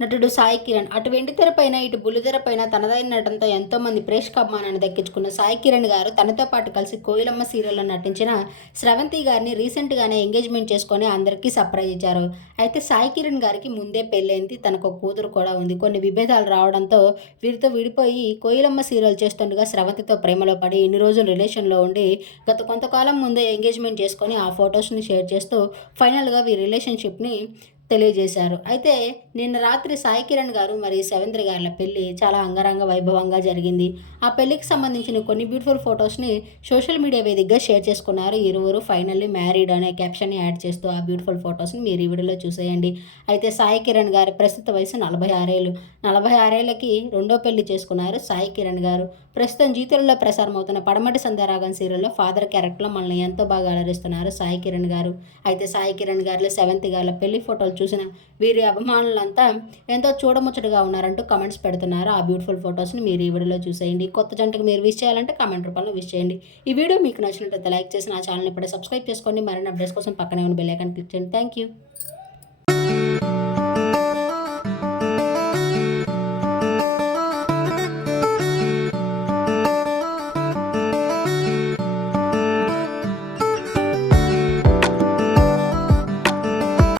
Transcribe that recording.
నటుడు సాయి కిరణ్. అటు వెండి తెరపైన ఇటు బుల్లితెర పైన తనదైన నటనతో ఎంతోమంది ప్రేక్షక అభిమానాన్ని దక్కించుకున్న సాయి కిరణ్ గారు తనతో పాటు కలిసి కోయిలమ్మ సీరియల్లో నటించిన స్రవంతి గారిని రీసెంట్గానే ఎంగేజ్మెంట్ చేసుకొని అందరికీ సర్ప్రైజ్ ఇచ్చారు. అయితే సాయి కిరణ్ గారికి ముందే పెళ్ళైంది తనకు ఒక కూతురు కూడా ఉంది. కొన్ని విభేదాలు రావడంతో వీరితో విడిపోయి కోయిలమ్మ సీరియల్ చేస్తుండగా స్రవంతితో ప్రేమలో పడి ఇన్ని రోజులు రిలేషన్లో ఉండి గత కొంతకాలం ముందే ఎంగేజ్మెంట్ చేసుకొని ఆ ఫొటోస్ని షేర్ చేస్తూ ఫైనల్గా వీరి రిలేషన్షిప్ని తెలియజేశారు. అయితే నిన్న రాత్రి సాయి కిరణ్ గారు మరి సెవెంత్రి గారుల పెళ్ళి చాలా అంగరంగ వైభవంగా జరిగింది. ఆ పెళ్ళికి సంబంధించిన కొన్ని బ్యూటిఫుల్ ఫొటోస్ని సోషల్ మీడియా వేదికగా షేర్ చేసుకున్నారు. ఇరువురు ఫైనల్లీ మ్యారీడ్ అనే క్యాప్షన్ని యాడ్ చేస్తూ ఆ బ్యూటిఫుల్ ఫొటోస్ని మీరు ఈ వీడియోలో చూసేయండి. అయితే సాయి కిరణ్ గారి ప్రస్తుత వయసు నలభై ఆరేళ్ళు. నలభై ఆరేళ్ళకి రెండో పెళ్ళి చేసుకున్నారు సాయి కిరణ్ గారు. ప్రస్తుతం జీతులలో ప్రసారం అవుతున్న పడమటి సంధ్యారాగం సీరియల్లో ఫాదర్ క్యారెక్టర్లో మనల్ని ఎంతో బాగా అలరిస్తున్నారు సాయి కిరణ్ గారు. అయితే సాయి కిరణ్ గారిలో సెవెంత్ గారి పెళ్ళి ఫోటోలు చూసిన వీరి అభిమానులంతా ఎంతో చూడముచ్చటగా ఉన్నారంటూ కమెంట్స్ పెడుతున్నారు. ఆ బ్యూటిఫుల్ ఫొటోస్ని మీరు ఈ వీడియోలో చూసేయండి. కొత్త జంటకు మీరు విష్ చేయాలంటే కామెంట్ రూపంలో విష్ చేయండి. ఈ వీడియో మీకు నచ్చినట్లయితే లైక్ చేసి నా ఛానల్ ఇప్పుడే సబ్స్క్రైబ్ చేసుకోండి. మరిన్ని అప్డేట్స్ కోసం పక్కనే ఉన్న బెల్ ఐకాన్ క్లిక్ చేయండి. Thank you